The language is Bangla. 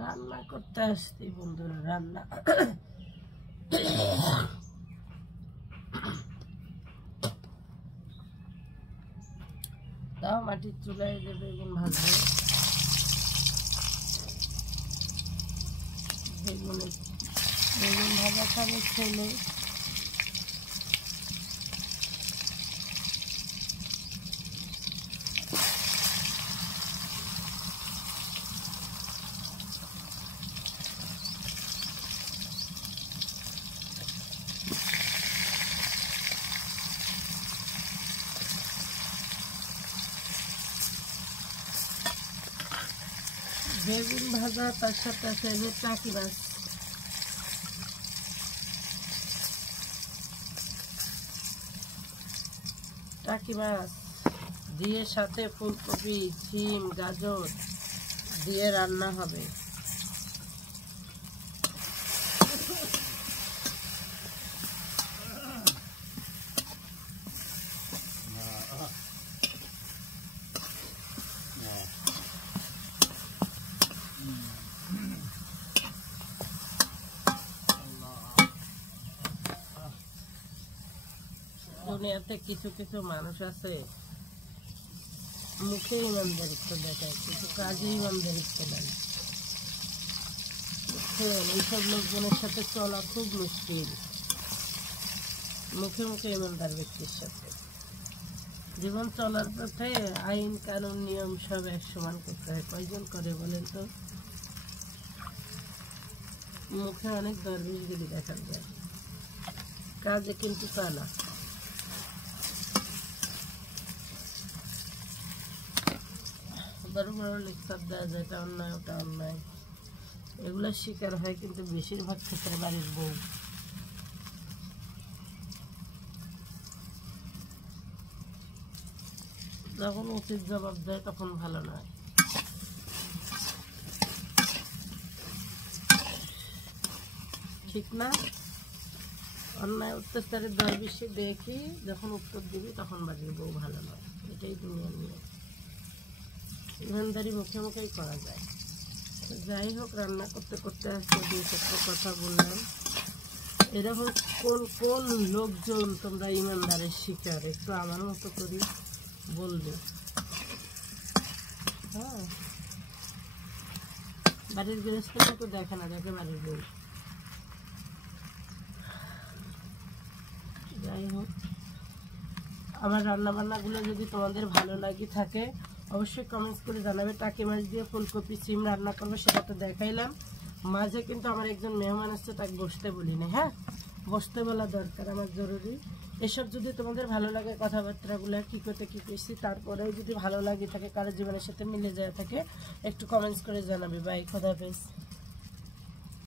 রান্না করতে আসছি বন্ধুরা। রান্না তাও মাটির চুলায় যে বেগুন ভাজবো। বেগুন ভাজা খাবে ছেলে। বেগুন ভাজা তার সাথে আছে যে টাকি মাছ। টাকি মাছ দিয়ে সাথে ফুলকপি, সিম, গাজর দিয়ে রান্না হবে। দুনিয়াতে কিছু কিছু মানুষ আছে মুখে ইমানদারিত্ব দেখায়, কিন্তু কাজে ইমানদারিত্ব নাই। এইসব লোকজনের সাথে চলা খুব মুশকিল। মুখে মুখে ইমানদার ব্যক্তির সাথে জীবন চলার পথে আইন কানুন নিয়ম সব এক সমান করতে হয়। কয়জন করে বলেন তো? মুখে অনেক দরবেশগিরি দেখা যায়, কাজে কিন্তু তা না। বড় বড় লেকচার দেওয়া যায়, এটা অন্যায় ওটা অন্যায়, এগুলোর শিকার হয় কিন্তু বেশিরভাগ ক্ষেত্রে বাড়ির বউ। যখন উচিত জবাব দেয় তখন ভালো নয়। ঠিক না? অন্যায় অত্যাচারের দর বেশি দেখি যখন উত্তর দিবি তখন বাড়ির বউ ভালো নয়। এটাই দুনিয়ার নিয়ম। ইমানদারি মুখে মুখেই করা যায়। যাই হোক, রান্না করতে করতে আজকে দুই চারটা কথা বললাম। এরকম কোন কোন লোকজন তোমরা ইমানদারের শিকার একটু আমার মতো করি বলবে। হ্যাঁ, বাড়ির গৃহস্থকে তো দেখে না, দেখে বাড়ির বউ। যাই হোক, আমার রান্নাবান্নাগুলো যদি তোমাদের ভালো লাগে থাকে অবশ্যই কমেন্টস করে জানাবে। টাকি মাছ দিয়ে ফুলকপি সিম রান্না করবো, সেটা তো দেখাইলাম। মাঝে কিন্তু আমার একজন মেহমান আসছে, তাকে বসতে বলি না। হ্যাঁ, বসতে বলা দরকার, আমার জরুরি। এসব যদি তোমাদের ভালো লাগে, কথাবার্তাগুলো কী করতে কী করছি, তারপরেও যদি ভালো লাগে থাকে, কারো জীবনের সাথে মিলে যায় থাকে, একটু কমেন্টস করে জানাবে। বাই, খোদাহাফেজ।